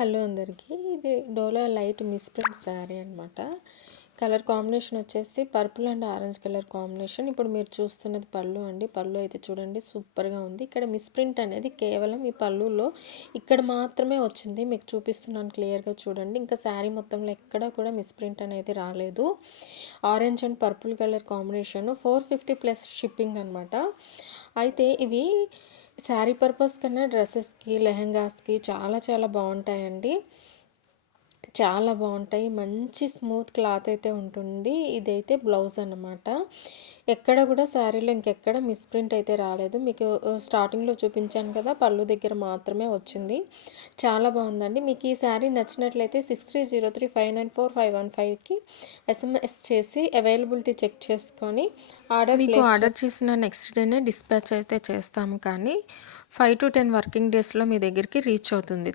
Hello అందరికీ. ఇది డోలా light misprint sari అనమాట. కలర్ కాంబినేషన్ వచ్చేసి purple and orange colour combination. ఇప్పుడు మీరు చూస్తున్నది పళ్ళు అండి. పళ్ళు అయితే చూడండి సూపర్గా ఉంది. ఇక్కడ మిస్ప్రింట్ అనేది కేవలం ఈ పళ్ళులో ఇక్కడ మాత్రమే వచ్చింది. మీకు చూపిస్తున్నాను క్లియర్గా చూడండి. ఇంకా శారీ మొత్తంలో ఎక్కడ కూడా మిస్ప్రింట్ అనేది రాలేదు. Orange and purple colour combination 450 plus shipping అనమాట. అయితే ఇవి శారీ పర్పస్ కన్నా డ్రెస్సెస్కి లెహెంగాస్కి చాలా చాలా బాగుంటాయండి. చాలా బాగుంటాయి. మంచి స్మూత్ క్లాత్ అయితే ఉంటుంది. ఇదైతే బ్లౌజ్ అన్నమాట. ఎక్కడ కూడా శారీలో ఇంకెక్కడ మిస్ప్రింట్ అయితే రాలేదు. మీకు స్టార్టింగ్లో చూపించాను కదా, పళ్ళు దగ్గర మాత్రమే వచ్చింది. చాలా బాగుందండి. మీకు ఈ శారీ నచ్చినట్లయితే 6303594515కి SMS చేసి అవైలబిలిటీ చెక్ చేసుకొని ఆర్డర్ చేసిన నెక్స్ట్ డేనే డిస్పాచ్ అయితే చేస్తాము, కానీ 5 to 10 వర్కింగ్ డేస్లో మీ దగ్గరికి రీచ్ అవుతుంది.